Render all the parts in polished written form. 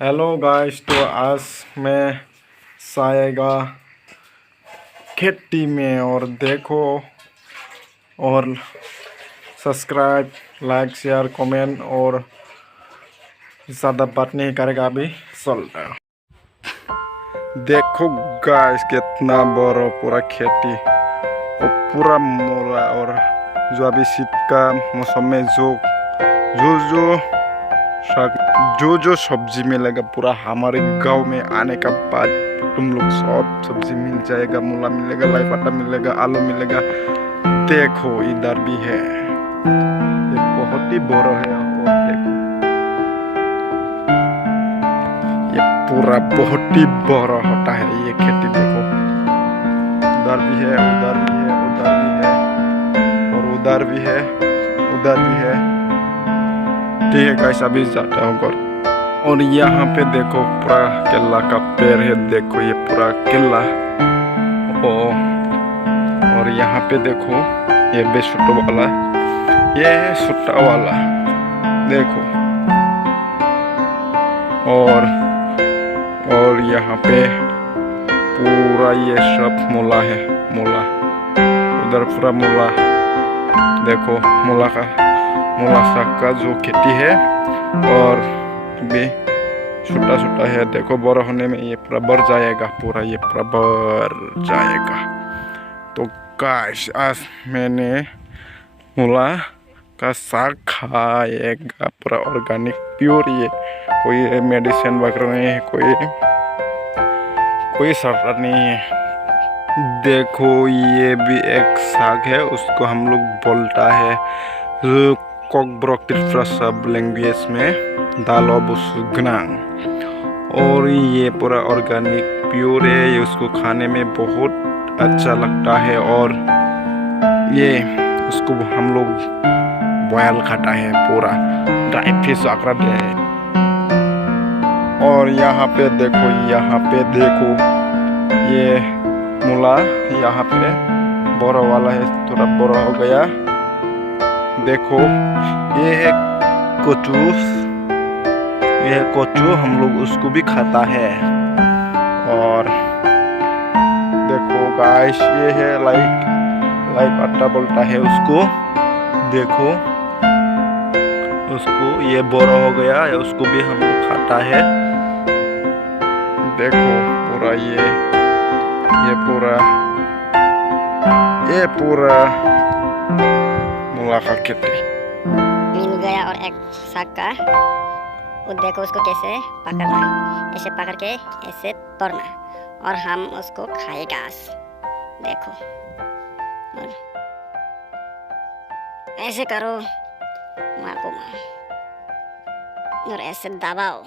Hello guys, तो आज मैं साएगा खेती में और देखो और सब्सक्राइब, लाइक, शेयर, कमेंट और ज़्यादा बात नहीं करेगा अभी चल रहा है। देखो गाइस कितना बड़ा पूरा खेती और पूरा मोला और जो अभी शीत का मौसम में जो सब्जी मिलेगा पूरा हमारे गांव में आने का बाद तुम लोग सब सब्जी मिल जाएगा। मूला मिलेगा, लाई पत्ता मिलेगा, आलू मिलेगा। देखो इधर भी है, ये बहुत ही बड़ा है। और देखो ये पूरा बहुत ही बड़ा होता है ये खेती। देखो उधर भी है, उधर भी है, उधर भी है और उधर भी है, उधर भी है। ठीक है गाइस, अभी जाता हूँ घर। और यहाँ पे देखो पूरा केला का पेड़ है। देखो ये पूरा केला। और यहाँ पे देखो ये भी छोटा वाला, ये है छोटा वाला। देखो और यहाँ पे पूरा ये सब मूला है। मूला उधर पूरा मूला। देखो मूला साग का जो खेती है और भी छोटा छोटा है। देखो बड़ा होने में ये पूरा बढ़ जाएगा, पूरा ये पूरा बढ़ जाएगा। तो गाइस आज मैंने मूला का साग खाएगा, पूरा ऑर्गेनिक प्योर। ये कोई मेडिसिन वगैरह नहीं है, कोई सर नहीं है। देखो ये भी एक साग है, उसको हम लोग बोलता है सब लैंग्वेज में दालो बुसुगनांग। और ये पूरा ऑर्गेनिक प्योर है, ये उसको खाने में बहुत अच्छा लगता है। और ये उसको हम लोग बॉयल खाता है, पूरा ड्राई फिश आकर है। और यहाँ पे देखो ये मूला यहाँ पे बड़ा वाला है, थोड़ा बड़ा हो गया। देखो ये है कचू, हम लोग उसको भी खाता है। और देखो गाइस ये है लाई पत्ता बोलता है उसको। देखो उसको ये बड़ा हो गया है, उसको भी हम लोग खाता है। देखो पूरा ये पूरा मूला का खेती मिल गया। और एक साग का वो देखो उसको कैसे पकड़ना, ऐसे पकड़ के ऐसे तोड़ना और हम उसको खाएगा। देखो और ऐसे करो माँ को और ऐसे दबाओ।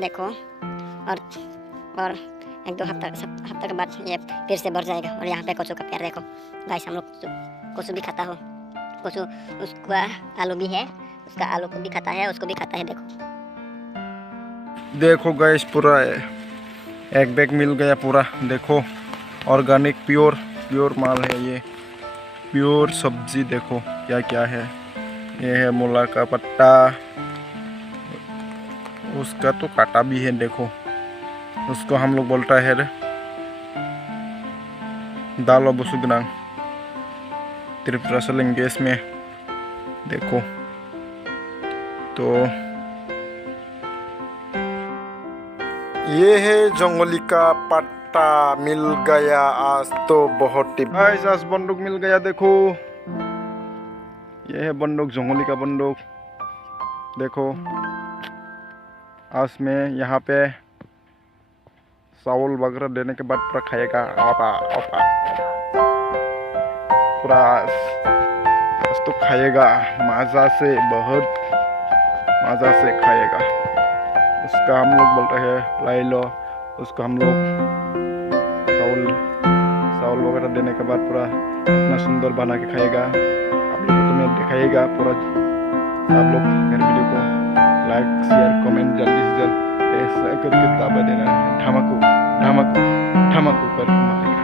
देखो और एक दो हफ्ता के बाद ये फिर से बढ़ जाएगा। और यहाँ पे कचू का पेड़ देखो गाइस, हम लोग कचू भी खाता हो। कचू उसका आलू भी है, उसका आलू को भी खाता है, उसको भी खाता है। देखो गाइस पूरा एक बैग मिल गया पूरा। देखो ऑर्गेनिक प्योर माल है, ये प्योर सब्जी। देखो क्या क्या है, ये है मूला का पत्ता, उसका तो काटा भी है। देखो उसको हम लोग बोलता है दालो बुसुगनांग त्रिपुरा लैंग्वेज में। देखो तो ये है जंगली का पत्ता मिल गया आज, तो बहुत ही आज बंदूक मिल गया। देखो ये है बंदूक, जंगली का बंदूक। देखो आज मैं यहाँ पे चावल वगैरह देने के बाद पूरा खाएगा। पूरा आज तो खाएगा मजा से, बहुत मजा से खाएगा। उसका हम लोग बोलते हैं लाई लो। उसको हम लोग चावल वगैरह देने के बाद पूरा इतना सुंदर बना के खाएगा। आप लोग को तो मैं दिखाएगा पूरा। आप लोग मेरे वीडियो को लाइक, शेयर, कमेंट जल्दी से जल्द ऐसा करके दाबा देना है। धमाकू करके मारेगा।